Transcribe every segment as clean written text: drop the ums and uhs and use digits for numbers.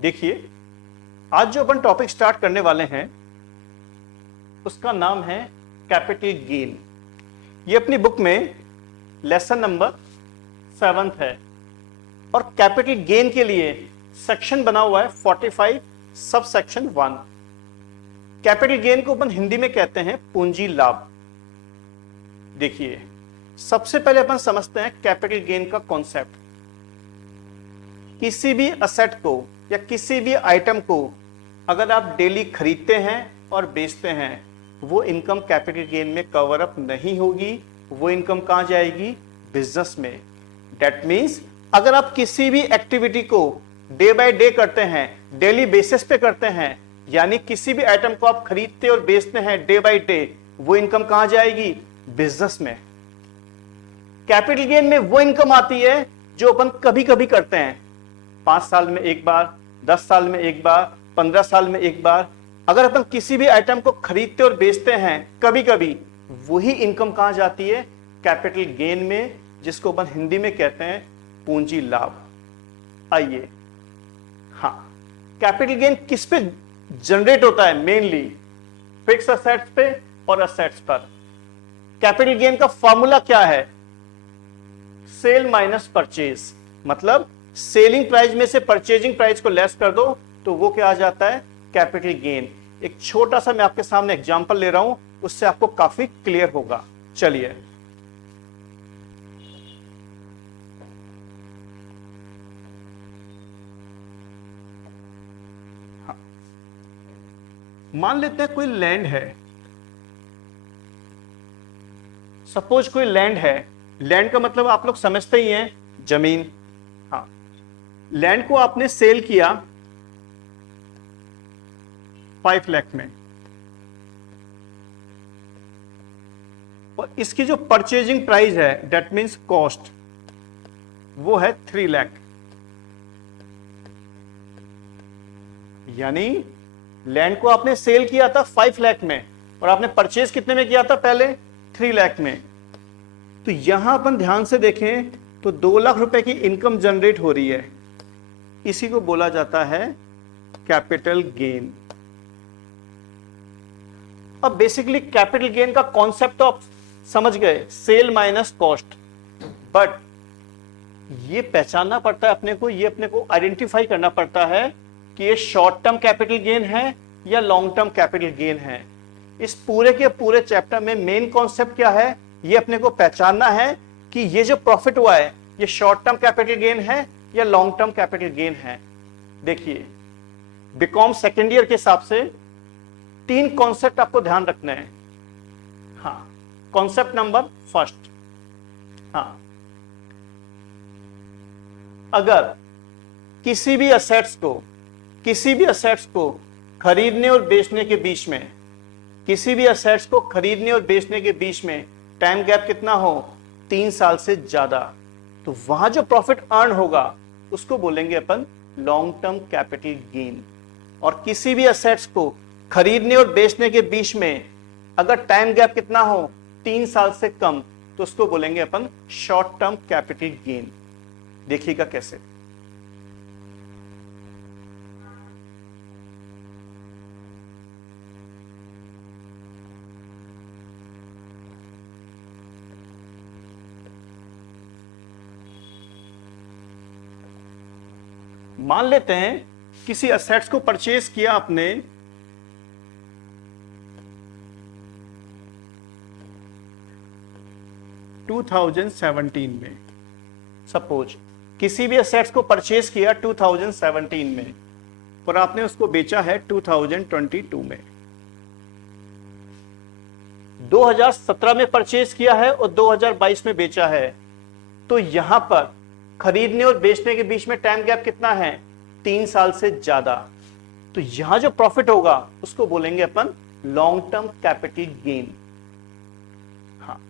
देखिए, आज जो अपन टॉपिक स्टार्ट करने वाले हैं उसका नाम है कैपिटल गेन। ये अपनी बुक में लेसन नंबर 7 है और कैपिटल गेन के लिए सेक्शन बना हुआ है 45 सब सेक्शन 1। कैपिटल गेन को अपन हिंदी में कहते हैं पूंजी लाभ। देखिए, सबसे पहले अपन समझते हैं कैपिटल गेन का कॉन्सेप्ट। किसी भी असेट को या किसी भी आइटम को अगर आप डेली खरीदते हैं और बेचते हैं, वो इनकम कैपिटल गेन में कवर अप नहीं होगी। वो इनकम कहां जाएगी? बिजनेस में। दैट मीन्स अगर आप किसी भी एक्टिविटी को डे बाय डे करते हैं, डेली बेसिस पे करते हैं, यानी किसी भी आइटम को आप खरीदते और बेचते हैं डे बाय डे, वो इनकम कहां जाएगी? बिजनेस में। कैपिटल गेन में वो इनकम आती है जो अपन कभी कभी करते हैं, 5 साल में एक बार, 10 साल में एक बार, 15 साल में एक बार। अगर अपन किसी भी आइटम को खरीदते और बेचते हैं कभी कभी, वही इनकम कहां जाती है? कैपिटल गेन में, जिसको अपन हिंदी में कहते हैं पूंजी लाभ। आइए, हाँ, कैपिटल गेन किस पे जनरेट होता है? मेनली फिक्स असेट्स पे और असेट्स पर। कैपिटल गेन का फॉर्मूला क्या है? Sell minus purchase. मतलब सेलिंग प्राइस में से परचेजिंग प्राइस को लेस कर दो तो वो क्या आ जाता है? Capital gain. एक छोटा सा मैं आपके सामने एग्जांपल ले रहा हूं, उससे आपको काफी क्लियर होगा। चलिए, हाँ, मान लेते हैं कोई लैंड है। सपोज कोई लैंड है। लैंड का मतलब आप लोग समझते ही हैं, जमीन। हाँ, लैंड को आपने सेल किया 5 लाख में और इसकी जो परचेजिंग प्राइस है, दैट मीन्स कॉस्ट, वो है 3 लाख। यानी लैंड को आपने सेल किया था 5 लाख में और आपने परचेज कितने में किया था? पहले 3 लाख में। तो यहां अपन ध्यान से देखें तो 2 लाख रुपए की इनकम जनरेट हो रही है। इसी को बोला जाता है कैपिटल गेन। अब बेसिकली कैपिटल गेन का कॉन्सेप्ट तो आप समझ गए, सेल माइनस कॉस्ट। बट ये पहचानना पड़ता है अपने को, ये अपने को आइडेंटिफाई करना पड़ता है कि ये शॉर्ट टर्म कैपिटल गेन है या लॉन्ग टर्म कैपिटल गेन है। इस पूरे के पूरे चैप्टर में मेन कॉन्सेप्ट क्या है, ये अपने को पहचानना है कि ये जो प्रॉफिट हुआ है, ये शॉर्ट टर्म कैपिटल गेन है या लॉन्ग टर्म कैपिटल गेन है। देखिए, बीकॉम सेकेंड ईयर के हिसाब से 3 कॉन्सेप्ट आपको ध्यान रखना है। हाँ, कॉन्सेप्ट नंबर फर्स्ट, हाँ, अगर किसी भी असेट्स को खरीदने और बेचने के बीच में, किसी भी असेट्स को खरीदने और बेचने के बीच में टाइम गैप कितना हो? 3 साल से ज्यादा, तो वहां जो प्रॉफिट अर्न होगा उसको बोलेंगे अपन लॉन्ग टर्म कैपिटल गेन। और किसी भी असेट्स को खरीदने और बेचने के बीच में अगर टाइम गैप कितना हो? 3 साल से कम, तो उसको बोलेंगे अपन शॉर्ट टर्म कैपिटल गेन। देखिएगा कैसे। मान लेते हैं किसी असेट्स को परचेज किया आपने 2017 में। सपोज किसी भी असेट्स को परचेज किया 2017 में और आपने उसको बेचा है 2022 में। 2017 में परचेज किया है और 2022 में बेचा है, तो यहां पर खरीदने और बेचने के बीच में टाइम गैप कितना है? 3 साल से ज्यादा। तो यहां जो प्रॉफिट होगा उसको बोलेंगे अपन लॉन्ग टर्म कैपिटल गेन। हाँ,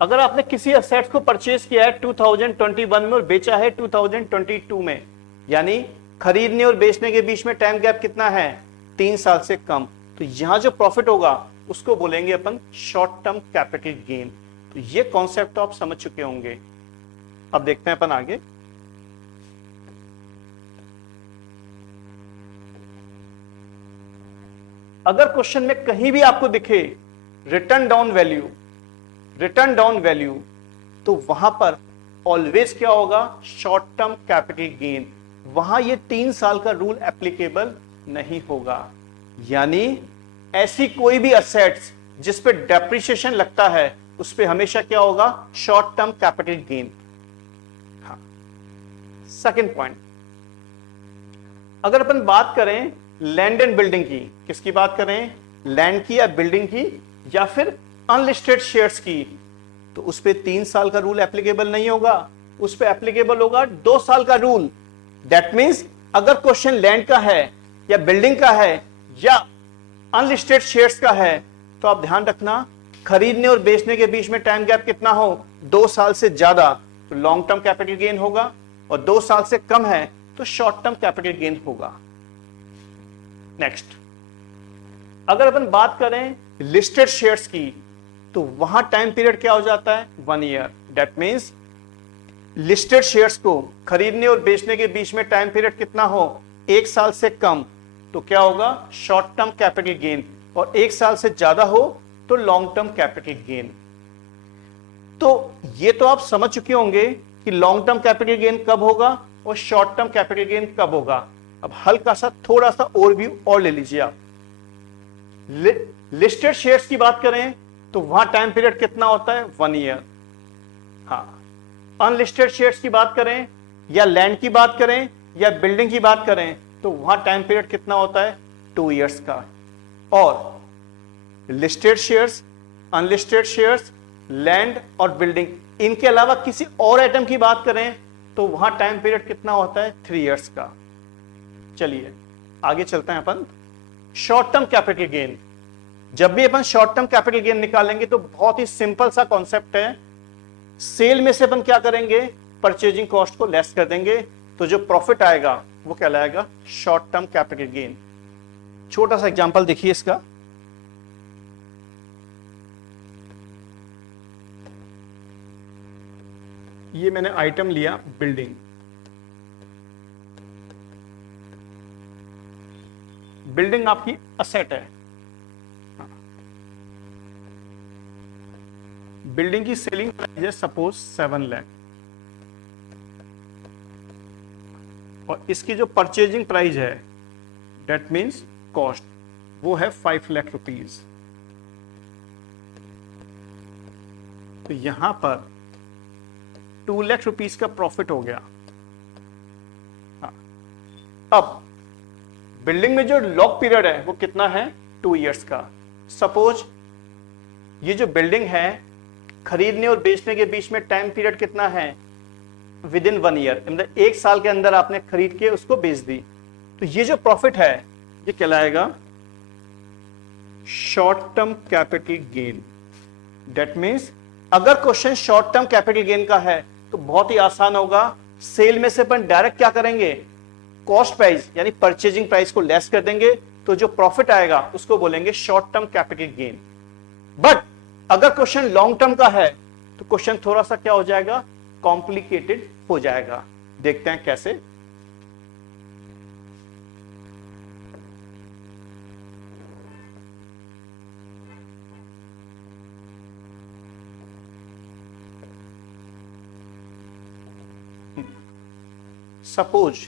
अगर आपने किसी असेट्स को परचेज किया है 2021 में और बेचा है 2022 में, यानी खरीदने और बेचने के बीच में टाइम गैप कितना है? 3 साल से कम, तो यहां जो प्रॉफिट होगा उसको बोलेंगे अपन शॉर्ट टर्म कैपिटल गेन। तो ये कॉन्सेप्ट तो आप समझ चुके होंगे। अब देखते हैं अपन आगे। अगर क्वेश्चन में कहीं भी आपको दिखे return down value, return down value, तो वहां पर ऑलवेज क्या होगा, शॉर्ट टर्म कैपिटल गेन। वहां ये 3 साल का रूल एप्लीकेबल नहीं होगा। यानी ऐसी कोई भी असेट्स जिस पे डेप्रिसिएशन लगता है उस पे हमेशा क्या होगा, शॉर्ट टर्म कैपिटल गेन। हाँ, सेकंड पॉइंट, अगर अपन बात करें लैंड एंड बिल्डिंग की, किसकी बात करें, लैंड की या बिल्डिंग की या फिर अनलिस्टेड शेयर्स की, तो उस पे 3 साल का रूल एप्लीकेबल नहीं होगा, उस पे एप्लीकेबल होगा 2 साल का रूल। दैट मींस अगर क्वेश्चन लैंड का है या बिल्डिंग का है या अनलिस्टेड शेयर्स का है, तो आप ध्यान रखना खरीदने और बेचने के बीच में टाइम गैप कितना हो, 2 साल से ज्यादा तो लॉन्ग टर्म कैपिटल गेन होगा, और 2 साल से कम है तो शॉर्ट टर्म कैपिटल गेन होगा। नेक्स्ट, अगर अपन बात करें लिस्टेड शेयर्स की, तो वहां टाइम पीरियड क्या हो जाता है, 1 year. That means listed shares को खरीदने और बेचने के बीच में टाइम पीरियड कितना हो, 1 साल से कम, तो क्या होगा, शॉर्ट टर्म कैपिटल गेन, और 1 साल से ज्यादा हो तो लॉन्ग टर्म कैपिटल गेन। तो ये तो आप समझ चुके होंगे कि लॉन्ग टर्म कैपिटल गेन कब होगा और शॉर्ट टर्म कैपिटल गेन कब होगा। अब हल्का सा थोड़ा सा ओवरव्यू और ले लीजिए आप। लिस्टेड शेयर्स की बात करें तो वहां टाइम पीरियड कितना होता है, 1 ईयर। हाँ, अनलिस्टेड शेयर्स की बात करें या लैंड की बात करें या बिल्डिंग की बात करें, तो वहां टाइम पीरियड कितना होता है, 2 ईयर्स का। और listed shares, unlisted shares, land और बिल्डिंग, इनके अलावा किसी और आइटम की बात करें तो वहां टाइम पीरियड कितना होता है, 3 ईयर्स का। चलिए आगे चलते हैं अपन। शॉर्ट टर्म कैपिटल गेन, जब भी अपन शॉर्ट टर्म कैपिटल गेन निकालेंगे तो बहुत ही सिंपल सा कॉन्सेप्ट है। सेल में से अपन क्या करेंगे, परचेजिंग कॉस्ट को लेस कर देंगे, तो जो प्रॉफिट आएगा वो कहलाएगा शॉर्ट टर्म कैपिटल गेन। छोटा सा एग्जांपल देखिए इसका। ये मैंने आइटम लिया बिल्डिंग, बिल्डिंग आपकी असेट है। बिल्डिंग की सेलिंग प्राइस है सपोज 7 लाख, और इसकी जो परचेजिंग प्राइस है दैट मीन्स कॉस्ट, वो है 5 लाख रुपीज। तो यहां पर 2 लाख रुपीज का प्रॉफिट हो गया। अब बिल्डिंग में जो लॉक पीरियड है वो कितना है, 2 इयर्स का। सपोज ये जो बिल्डिंग है खरीदने और बेचने के बीच में टाइम पीरियड कितना है, विद इन 1 ईयर, मतलब 1 साल के अंदर आपने खरीद के उसको बेच दी। तो ये जो प्रॉफिट है ये कहलाएगा short term capital gain. That means अगर question short term capital gain का है तो बहुत ही आसान होगा। सेल में से अपन डायरेक्ट क्या करेंगे, कॉस्ट प्राइस यानी परचेजिंग प्राइस को लेस कर देंगे, तो जो प्रॉफिट आएगा उसको बोलेंगे short term capital gain. But अगर क्वेश्चन लॉन्ग टर्म का है तो क्वेश्चन थोड़ा सा क्या हो जाएगा, कॉम्प्लिकेटेड हो जाएगा। देखते हैं कैसे। सपोज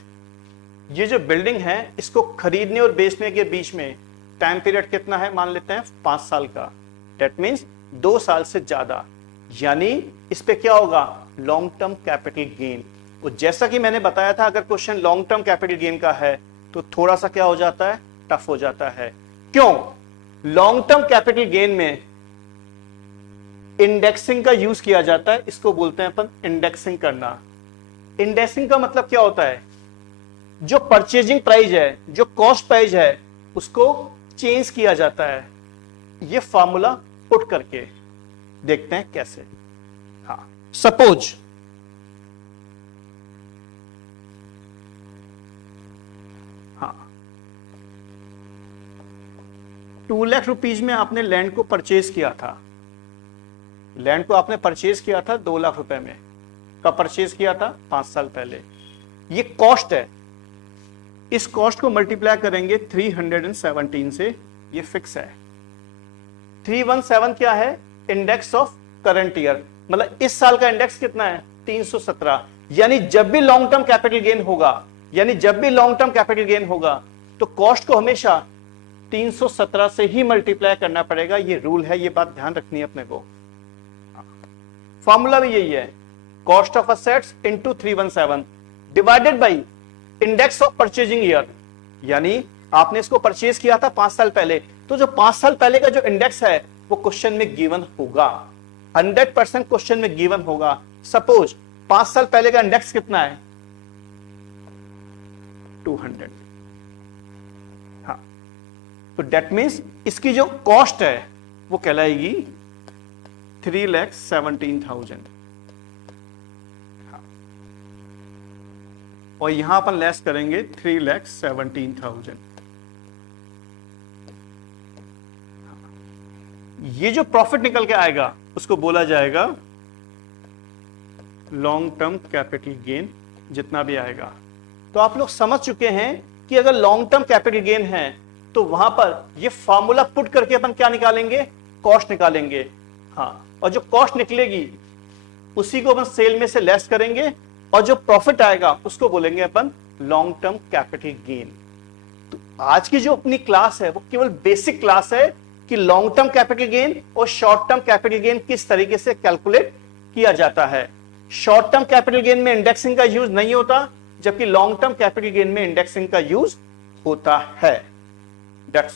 ये जो बिल्डिंग है इसको खरीदने और बेचने के बीच में टाइम पीरियड कितना है, मान लेते हैं 5 साल का। दैट मीन्स 2 साल से ज्यादा, यानी इस पे क्या होगा, लॉन्ग टर्म कैपिटल गेन। और जैसा कि मैंने बताया था अगर question long term capital gain का है तो थोड़ा सा क्या हो जाता है, टफ हो जाता है। क्यों, लॉन्ग टर्म कैपिटल गेन में इंडेक्सिंग का यूज किया जाता है, इसको बोलते हैं अपन इंडेक्सिंग करना। इंडेक्सिंग का मतलब क्या होता है, जो परचेजिंग प्राइस है, जो कॉस्ट प्राइस है, उसको चेंज किया जाता है। ये फॉर्मूला पुट करके देखते हैं कैसे। हाँ, सपोज हाँ 2 लाख रुपीज में आपने लैंड को परचेज किया था, लैंड को आपने परचेज किया था 2 लाख रुपए में। कब परचेज किया था? 5 साल पहले। ये कॉस्ट है, इस कॉस्ट को मल्टीप्लाई करेंगे 317 से, ये फिक्स है। 317 क्या है? इंडेक्स ऑफ करंट ईयर, मतलब इस साल का इंडेक्स कितना है? 317। यानी जब भी लॉन्ग टर्म कैपिटल गेन होगा, यानी जब भी लॉन्ग टर्म कैपिटल गेन होगा तो कॉस्ट को हमेशा 317 से ही मल्टीप्लाई करना पड़ेगा। ये रूल है, ये बात ध्यान रखनी है अपने को। फॉर्मूला भी यही है, cost of assets into 317 divided by index of purchasing year. यानी आपने इसको परचेज किया था 5 साल पहले, तो जो 5 साल पहले का जो इंडेक्स है वो क्वेश्चन में गिवन होगा, 100% क्वेश्चन में गिवन होगा। सपोज 5 साल पहले का इंडेक्स कितना है? 200। हाँ, तो डेट मीन्स इसकी जो कॉस्ट है वो कहलाएगी 3,17,000। हाँ, और यहां अपन लेस करेंगे 3,17,000। ये जो प्रॉफिट निकल के आएगा उसको बोला जाएगा लॉन्ग टर्म कैपिटल गेन, जितना भी आएगा। तो आप लोग समझ चुके हैं कि अगर लॉन्ग टर्म कैपिटल गेन है तो वहां पर ये फॉर्मूला पुट करके अपन क्या निकालेंगे? कॉस्ट निकालेंगे। हाँ, और जो कॉस्ट निकलेगी उसी को अपन सेल में से लेस करेंगे और जो प्रॉफिट आएगा उसको बोलेंगे अपन लॉन्ग टर्म कैपिटल गेन। तो आज की जो अपनी क्लास है वो केवल बेसिक क्लास है कि लॉन्ग टर्म कैपिटल गेन और शॉर्ट टर्म कैपिटल गेन किस तरीके से कैलकुलेट किया जाता है। शॉर्ट टर्म कैपिटल गेन में इंडेक्सिंग का यूज नहीं होता, जबकि लॉन्ग टर्म कैपिटल गेन में इंडेक्सिंग का यूज होता है। दैट्स